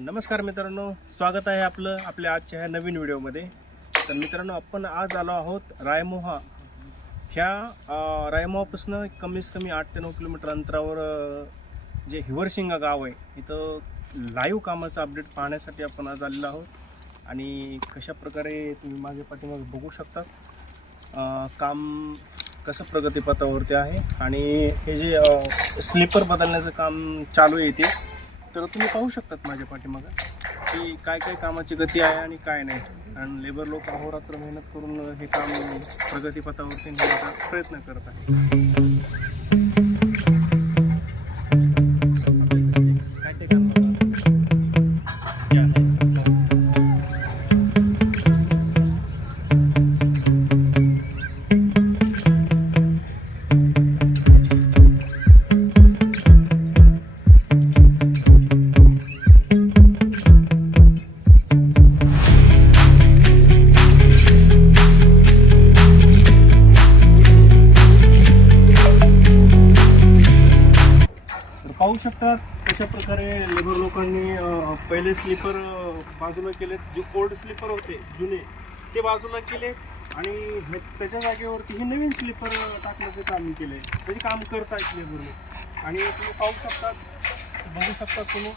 नमस्कार मित्रांनो. स्वागत आहे आपलं आपल्या आजच्या ह्या नवीन व्हिडिओमध्ये. तर मित्रांनो आपण आज आलो आहोत रायमोहा. ह्या रायमोहापासून कमीत कमी आठ ते नऊ किलोमीटर अंतरावर जे हिवरशिंगा गाव आहे इथं लाईव्ह कामाचं अपडेट पाहण्यासाठी आपण आज आलेलो आहोत. आणि कशा प्रकारे तुम्ही माझ्या पाठीमागे बघू शकता काम कसं प्रगतीपथावरती आहे आणि हे जे स्लीपर बदलण्याचं काम चालू आहे ते तर तुम्ही पाहू शकतात माझ्या पाठीमागं की काय काय कामाची गती आहे आणि काय नाही. आणि लेबर लोक अहोरात्र मेहनत करून हे काम प्रगतीपथावरती नेण्याचा प्रयत्न करत आहे तर अशा प्रकारे लेबर लोकांनी पहिले स्लीपर बाजूला केलेत. जे ओल्ड स्लीपर होते जुने ते बाजूला केले आणि हे त्याच्या जागेवरती हे नवीन स्लीपर टाकण्याचं काम केलं. आहे म्हणजे काम करतायत लेबर लोक. आणि तुम्ही पाहू शकतात बघू शकतात तुम्ही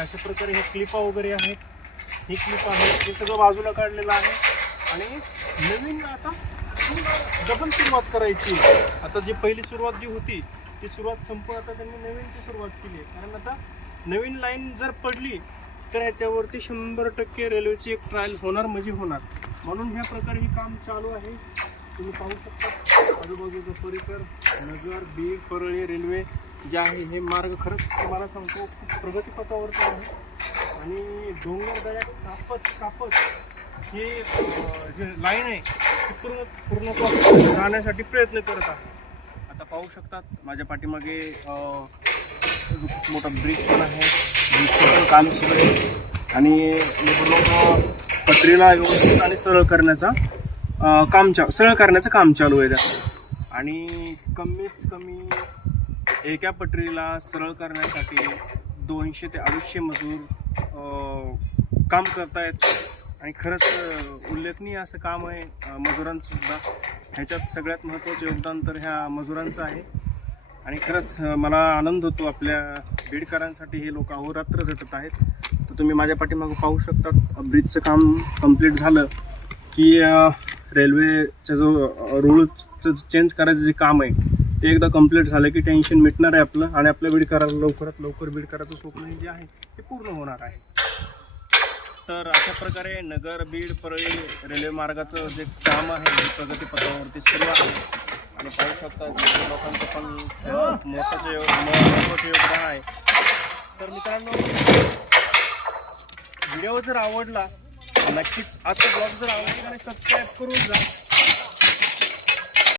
अशा प्रकारे हे क्लिपा वगैरे आहेत ही क्लिप आहे हे सगळं बाजूला काढलेलं आहे. आणि नवीन आता डबल सुरुवात करायची. आता जी पहिली सुरुवात जी होती ती सुरुवात संपून आता त्यांनी नवीनची सुरुवात केली आहे. कारण आता नवीन लाईन जर पडली तर ह्याच्यावरती शंभर टक्के रेल्वेची एक ट्रायल होणार म्हणजे होणार. म्हणून ह्या प्रकारे ही काम चालू आहे. तुम्ही पाहू शकता आजूबाजूचा परिसर नगर बीड परळी रेल्वे जे आहे हे मार्ग खरंच तुम्हाला सांगतो खूप प्रगतीपथावरती आहे. आणि डोंगरदऱ्या कापत कापत हे जे लाईन आहे ती पूर्ण पूर्ण जाण्यासाठी प्रयत्न करत आहे. आता पाहू शकतात. माझ्या पाठीमागे खूप मोठा ब्रिज पण आहे. ब्रिजचं पण काम सुरू आहे. आणि लोक पत्रीला व्यवस्थित आणि सरळ करण्याचा काम चा सरळ करण्याचं काम चालू आहे त्यात. आणि कमीत कमी एका पटरीला सरळ करण्यासाठी दोनशे ते अडीचशे मजूर काम करतायत. आणि खरंच उल्लेखनीय असं काम आहे मजुरांचं सुद्धा. ह्याच्यात सगळ्यात महत्त्वाचं योगदान तर ह्या मजुरांचं आहे. आणि खरंच मला आनंद होतो आपल्या बीडकरांसाठी हे लोक अहोरात्र झटत आहेत. तर तुम्ही माझ्या पाठीमागं पाहू शकतात ब्रिजचं काम कंप्लीट झालं की रेल्वेचा जो रूळचं चेंज करायचं जे काम आहे ते एकदा कंप्लीट झालं की टेन्शन मिटणार आहे आपलं. आणि आपल्या बीडकराला लवकरात लवकर बीडकराचं स्वप्न हे जे आहे ते पूर्ण होणार आहे. तर अशा प्रकारे नगर बीड परळी रेल्वे मार्गाचं जे काम आहे हे प्रगतीपथावरती सुरू आहे आणि पाहू शकता लोकांचं पण मोठाचं योग महत्त्वाचं योगदान आहे. तर मित्रांनो व्हिडिओ जर आवडला नक्कीच आजचा ब्लॉग जर आवडला आणि सबस्क्राईब करून जा.